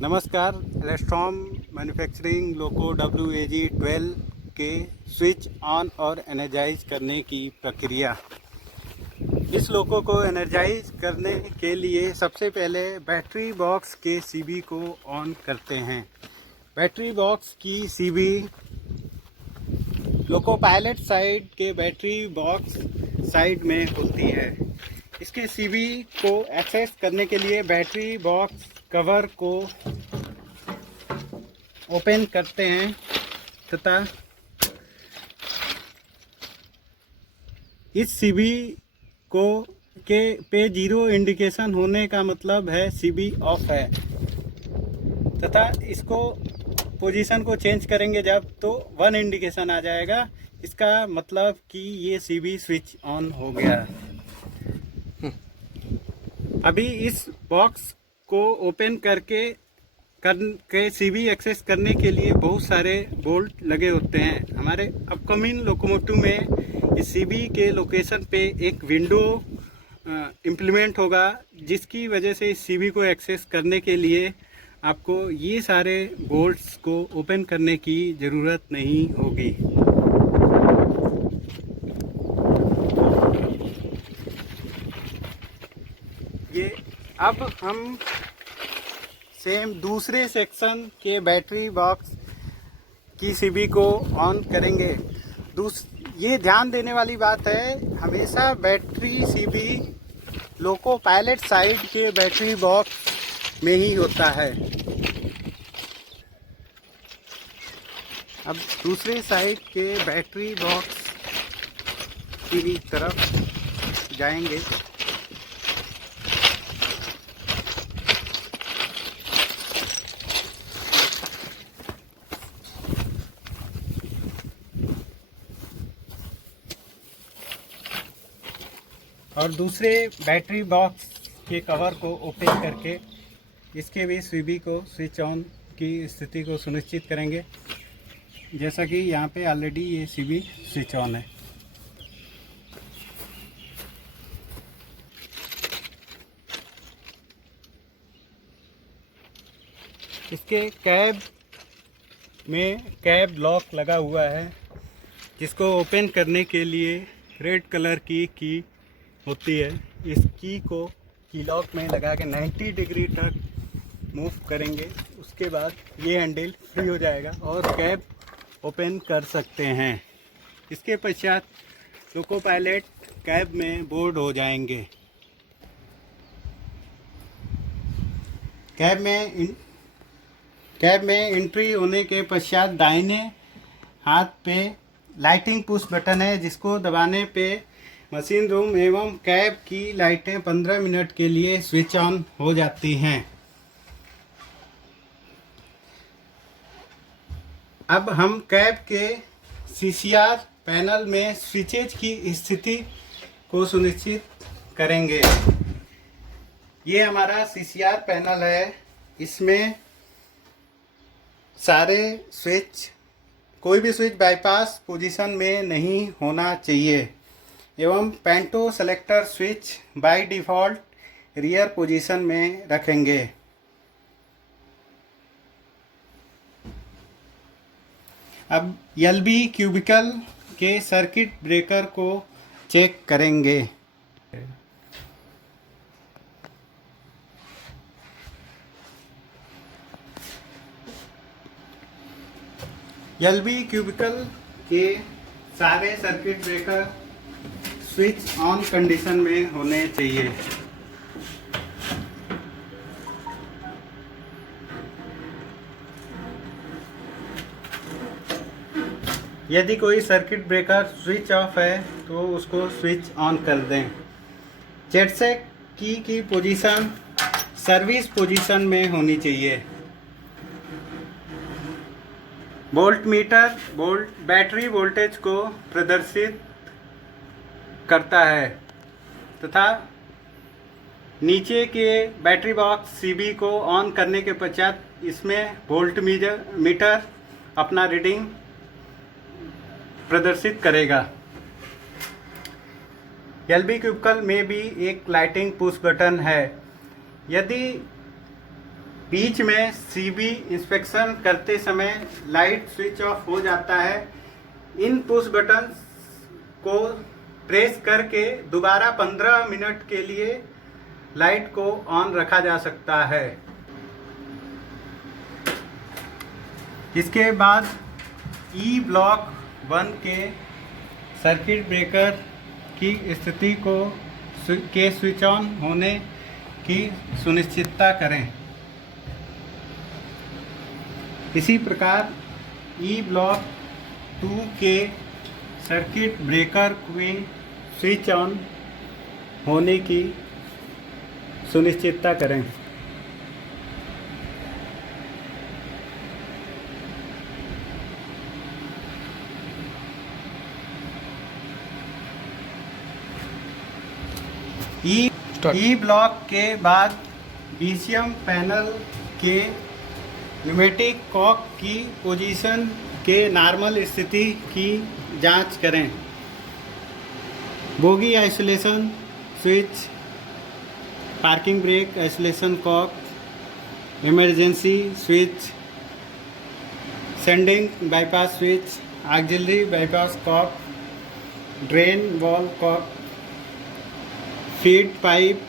नमस्कार। एलेस्ट्रॉम मैन्युफैक्चरिंग लोको WAG12 के switch on और एनर्जाइज करने की प्रक्रिया। इस लोको को एनर्जाइज करने के लिए सबसे पहले बैटरी बॉक्स के CB को ऑन करते हैं। बैटरी बॉक्स की CB लोको पायलट साइड के बैटरी बॉक्स साइड में होती है। इसके CB को एक्सेस करने के लिए बैटरी बॉक्स कवर को ओपन करते हैं तथा इस CB को पे 0 इंडिकेशन होने का मतलब है CB ऑफ है तथा इसको पोजीशन को चेंज करेंगे जब तो 1 इंडिकेशन आ जाएगा। इसका मतलब कि ये CB स्विच ऑन हो गया। अभी इस बॉक्स को ओपन करके CB एक्सेस करने के लिए बहुत सारे बोल्ट लगे होते हैं। हमारे अपकमिंग लोकोमोटिव में इस CB के लोकेशन पे एक विंडो इम्प्लीमेंट होगा, जिसकी वजह से इस CB को एक्सेस करने के लिए आपको ये सारे बोल्ट्स को ओपन करने की ज़रूरत नहीं होगी। ये अब हम सेम दूसरे सेक्शन के बैटरी बॉक्स की CB को ऑन करेंगे। ये ध्यान देने वाली बात है, हमेशा battery CB loco pilot side के बैटरी बॉक्स में ही होता है। अब दूसरे साइड के बैटरी बॉक्स की तरफ जाएंगे। और दूसरे बैटरी बॉक्स के कवर को ओपन करके इसके भी CB को स्विच ऑन की स्थिति को सुनिश्चित करेंगे। जैसा कि यहाँ पे ऑलरेडी ये CB स्विच ऑन है। इसके कैब लॉक लगा हुआ है, जिसको ओपन करने के लिए रेड कलर की होती है। इस की लॉक में लगा के 90 डिग्री तक मूव करेंगे। उसके बाद ये हैंडल फ्री हो जाएगा और कैब ओपन कर सकते हैं। इसके पश्चात लोको पायलट कैब में बोर्ड हो जाएंगे। कैब में एंट्री होने के पश्चात दाहिने हाथ पे लाइटिंग पुश बटन है, जिसको दबाने पे मशीन रूम एवं कैब की लाइटें 15 मिनट के लिए स्विच ऑन हो जाती हैं। अब हम कैब के CCR पैनल में स्विचेज की स्थिति को सुनिश्चित करेंगे। ये हमारा CCR पैनल है। इसमें सारे स्विच, कोई भी स्विच बाईपास पोजीशन में नहीं होना चाहिए एवं panto selector switch by default rear position में रखेंगे। अब LB क्यूबिकल के सर्किट ब्रेकर को चेक करेंगे। LB क्यूबिकल के सारे circuit breaker switch on condition में होने चाहिए। यदि कोई सर्किट ब्रेकर स्विच ऑफ है तो उसको स्विच ऑन कर दें। जेटसेक की पोजीशन सर्विस पोजीशन में होनी चाहिए। वोल्ट मीटर बैटरी वोल्टेज को प्रदर्शित करता है तथा नीचे के बैटरी बॉक्स CB को ऑन करने के पश्चात इसमें वोल्ट मीटर अपना रीडिंग प्रदर्शित करेगा। LB क्यूबिकल में भी एक लाइटिंग पुश बटन है। यदि बीच में सीबी इंस्पेक्शन करते समय लाइट स्विच ऑफ हो जाता है। इन पुश बटन को प्रेस करके दोबारा 15 मिनट के लिए लाइट को ऑन रखा जा सकता है। इसके बाद ई ब्लॉक 1 के सर्किट ब्रेकर की स्थिति के स्विच ऑन होने की सुनिश्चितता करें। इसी प्रकार ई ब्लॉक 2 के सर्किट ब्रेकर में स्विच ऑन होने की सुनिश्चितता करें। ई ब्लॉक के बाद बीसीएम पैनल के न्यूमेटिक कॉक की पोजीशन के नॉर्मल स्थिति की जांच करें। Bogie isolation switch, parking brake isolation cock, emergency switch, sanding bypass switch, auxiliary bypass cock, drain valve cock, feed pipe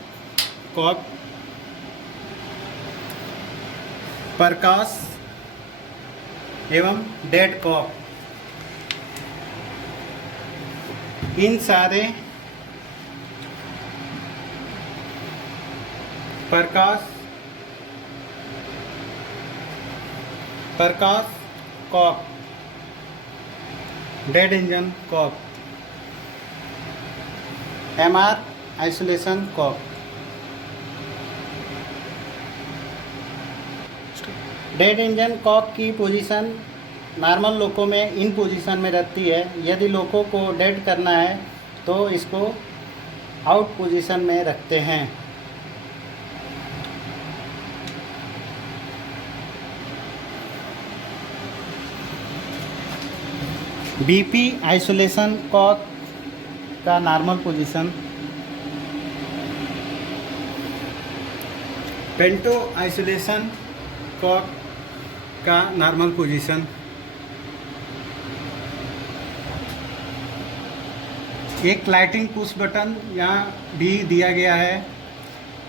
cock, परकास एवं डेड कॉक, इन सारे परकास cock, dead engine cock, MR isolation cock. Dead engine cock की position normal लोको में इन position में रहती है। यदि लोको को डेड करना है तो इसको आउट पोजीशन में रखते हैं। बीपी आइसोलेशन कॉक का नॉर्मल पोजीशन, पेंटो आइसोलेशन कॉक का नॉर्मल पोजीशन, एक लाइटिंग पुश बटन यहाँ भी दिया गया है।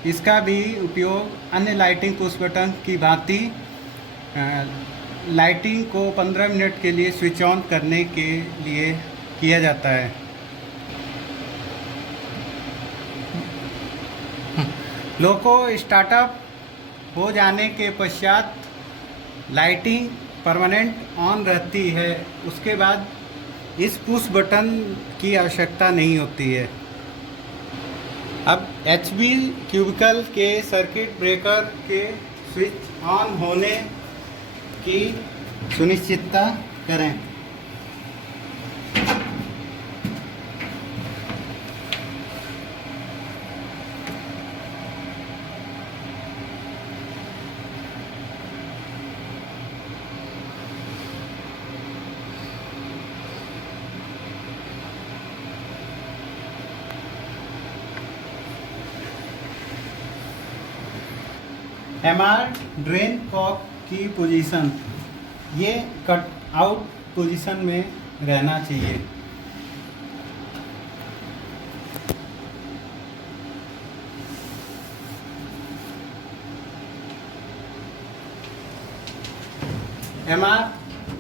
इसका भी उपयोग अन्य लाइटिंग पुश बटन की भांति लाइटिंग को 15 मिनट के लिए स्विच ऑन करने के लिए किया जाता है। लोको स्टार्टअप हो जाने के पश्चात लाइटिंग परमानेंट ऑन रहती है। उसके बाद इस पुश बटन की आवश्यकता नहीं होती है। अब एचबी क्यूबिकल के सर्किट ब्रेकर के स्विच ऑन होने की सुनिश्चितता करें। एमआर ड्रेन कॉक की पोजीशन, ये कट आउट पोजीशन में रहना चाहिए।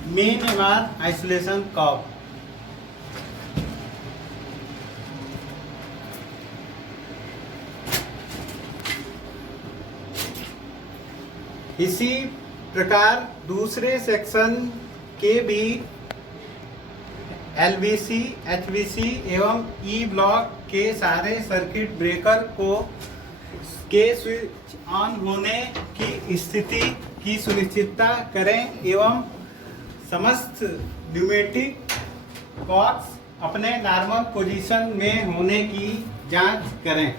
मेन एमआर आइसोलेशन कॉक, इसी प्रकार दूसरे सेक्शन के भी एलवीसी, एचवीसी एवं ई ब्लॉक के सारे सर्किट ब्रेकर के स्विच ऑन होने की स्थिति की सुनिश्चितता करें एवं समस्त न्यूमेटिक कॉक्स अपने नॉर्मल पोजीशन में होने की जांच करें।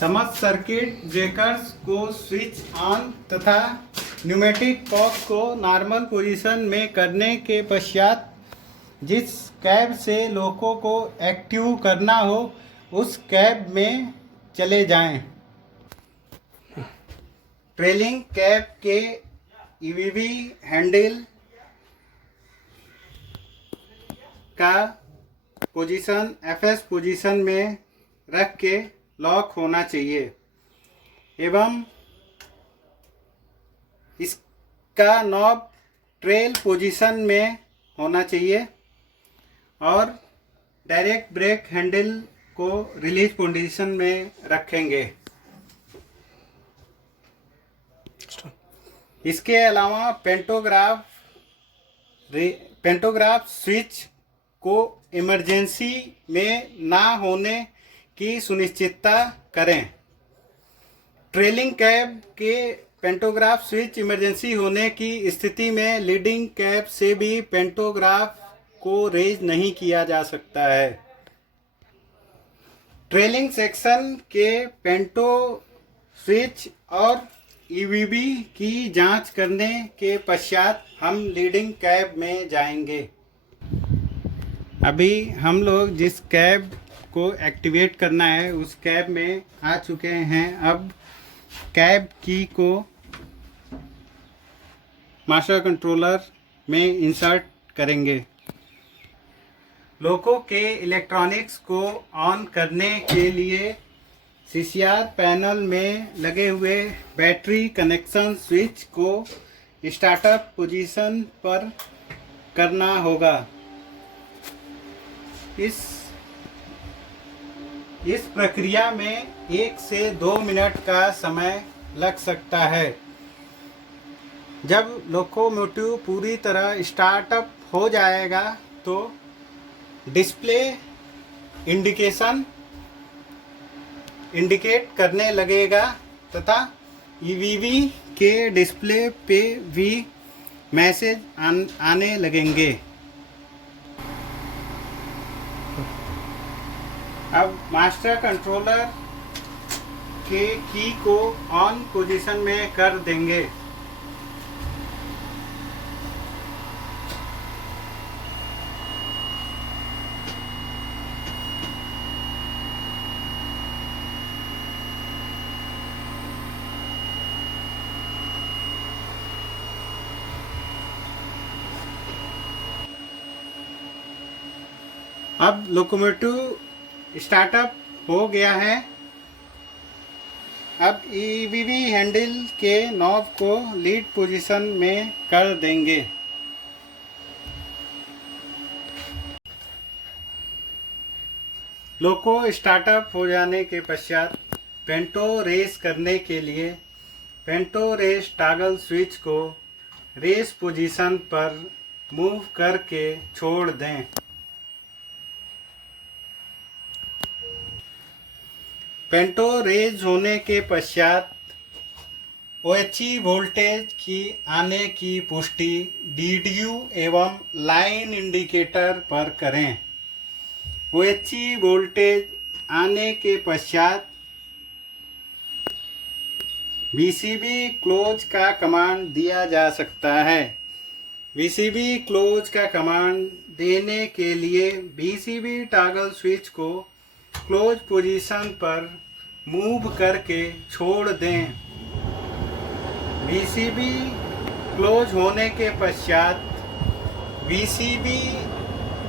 समस्त सर्किट ब्रेकर्स को स्विच ऑन तथा न्यूमेटिक बॉक्स को नॉर्मल पोजीशन में करने के पश्चात जिस कैब से लोको को एक्टिव करना हो उस कैब में चले जाएं। ट्रेलिंग कैब के ईवीवी हैंडल का पोजीशन एफएस पोजीशन में रख के लॉक होना चाहिए एवं इसका नॉब ट्रेल पोजीशन में होना चाहिए और डायरेक्ट ब्रेक हैंडल को रिलीज पोजीशन में रखेंगे। इसके अलावा पेंटोग्राफ स्विच को इमरजेंसी में ना होने की सुनिश्चितता करें। ट्रेलिंग कैब के पेंटोग्राफ स्विच इमरजेंसी होने की स्थिति में लीडिंग कैब से भी पेंटोग्राफ को रेज नहीं किया जा सकता है। ट्रेलिंग सेक्शन के पेंटो स्विच और ईवीबी की जांच करने के पश्चात हम लीडिंग कैब में जाएंगे। अभी हम लोग जिस कैब को एक्टिवेट करना है उस कैब में आ चुके हैं। अब कैब की को मास्टर कंट्रोलर में इंसर्ट करेंगे। लोको के इलेक्ट्रॉनिक्स को ऑन करने के लिए सीसीआर पैनल में लगे हुए बैटरी कनेक्शन स्विच को स्टार्टअप पोजीशन पर करना होगा। इस प्रक्रिया में 1 से 2 मिनट का समय लग सकता है। जब लोकोमोटिव पूरी तरह स्टार्टअप हो जाएगा तो डिस्प्ले इंडिकेट करने लगेगा तथा ईवीवी के डिस्प्ले पे भी मैसेज आने लगेंगे। अब मास्टर कंट्रोलर के की को ऑन पोजीशन में कर देंगे। अब लोकोमोटिव स्टार्टअप हो गया है। अब ईवीवी हैंडल के नॉब को लीड पोजीशन में कर देंगे। लोको स्टार्टअप हो जाने के पश्चात पेंटो रेस करने के लिए पेंटो रेस टॉगल स्विच को रेस पोजीशन पर मूव करके छोड़ दें। पेंटो रेज होने के पश्चात ओएचई वोल्टेज की आने की पुष्टि डीडीयू एवं लाइन इंडिकेटर पर करें। ओएचई वोल्टेज आने के पश्चात बीसीबी क्लोज का कमांड दिया जा सकता है। बीसीबी क्लोज का कमांड देने के लिए बीसीबी टॉगल स्विच को क्लोज पोजीशन पर मूव करके छोड़ दें। बीसीबी क्लोज होने के पश्चात बीसीबी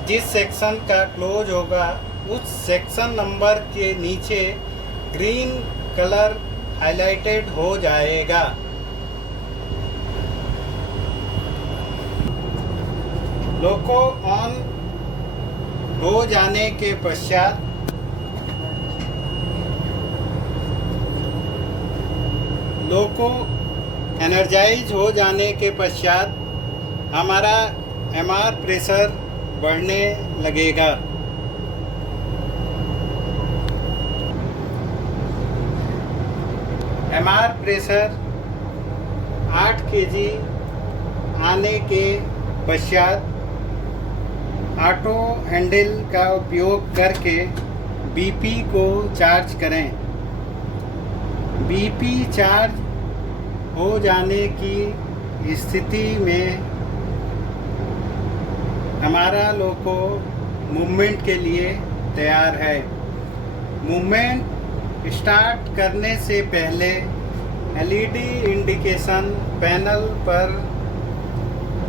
जिस सेक्शन का क्लोज होगा उस सेक्शन नंबर के नीचे ग्रीन कलर हाइलाइटेड हो जाएगा। लोको ऑन हो जाने के पश्चात लोको एनर्जाइज हो जाने के पश्चात हमारा एमआर प्रेशर बढ़ने लगेगा। एमआर प्रेशर 8 kg आने के पश्चात ऑटो हैंडल का उपयोग करके बीपी को चार्ज करें। बीपी चार्ज हो जाने की स्थिति में हमारा लोको मूवमेंट के लिए तैयार है। मूवमेंट स्टार्ट करने से पहले एलईडी इंडिकेशन पैनल पर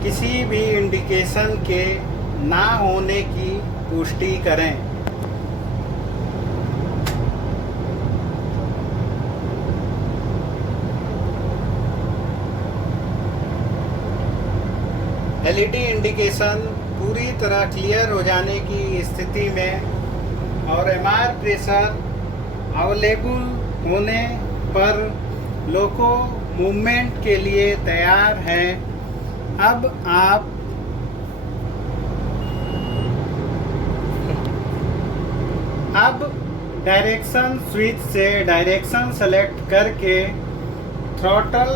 किसी भी इंडिकेशन के ना होने की पुष्टि करें। एलईडी इंडिकेशन पूरी तरह क्लियर हो जाने की स्थिति में और एमआर प्रेशर अवेलेबल होने पर लोको मूवमेंट के लिए तैयार है। अब डायरेक्शन स्विच से डायरेक्शन सेलेक्ट करके थ्रॉटल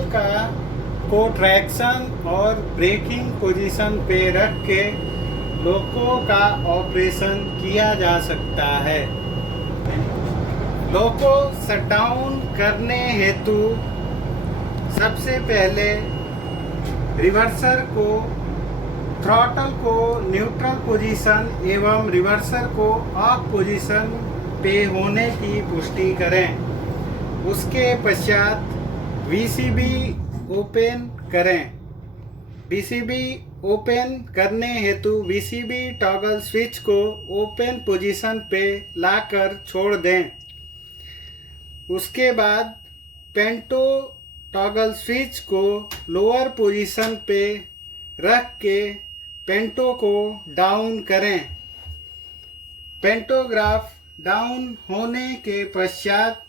को ट्रैक्शन और ब्रेकिंग पोजीशन पे रख के लोको का ऑपरेशन किया जा सकता है। लोको शटडाउन करने हेतु सबसे पहले रिवर्सर को थ्रॉटल को न्यूट्रल पोजीशन एवं रिवर्सर को ऑफ पोजीशन पे होने की पुष्टि करें। उसके पश्चात वीसीबी ओपन करें। वीसीबी ओपन करने हेतु वीसीबी टॉगल स्विच को ओपन पोजीशन पे लाकर छोड़ दें। उसके बाद पेंटो टॉगल स्विच को लोअर पोजीशन पे रख के पेंटो को डाउन करें। पेंटोग्राफ डाउन होने के पश्चात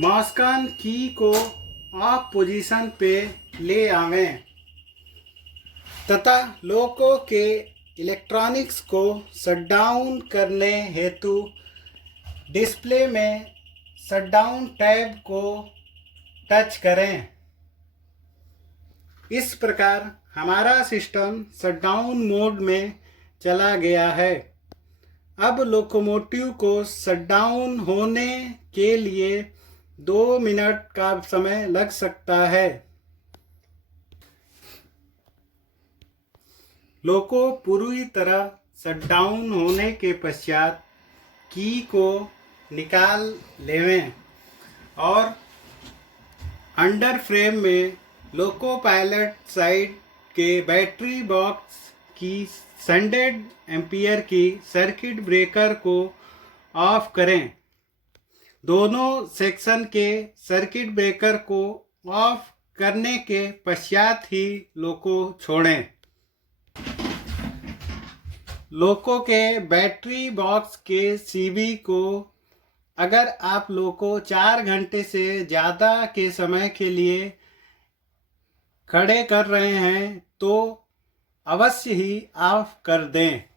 मॉस्कन की को ऑफ पोजीशन पे ले आवें तथा लोको के इलेक्ट्रॉनिक्स को शटडाउन करने हेतु डिस्प्ले में शटडाउन टैब को टच करें। इस प्रकार हमारा सिस्टम शटडाउन मोड में चला गया है। अब लोकोमोटिव को शटडाउन होने के लिए 2 मिनट का समय लग सकता है। लोको पूरी तरह शटडाउन होने के पश्चात की को निकाल लेवें और अंडर फ्रेम में लोको पायलट साइड के बैटरी बॉक्स की 100 एम्पियर की सर्किट ब्रेकर को ऑफ करें। दोनों सेक्शन के सर्किट ब्रेकर को ऑफ करने के पश्चात ही लोको छोड़ें। लोको के बैटरी बॉक्स के सीबी को अगर आप लोको 4 घंटे से ज़्यादा के समय के लिए खड़े कर रहे हैं तो अवश्य ही ऑफ कर दें।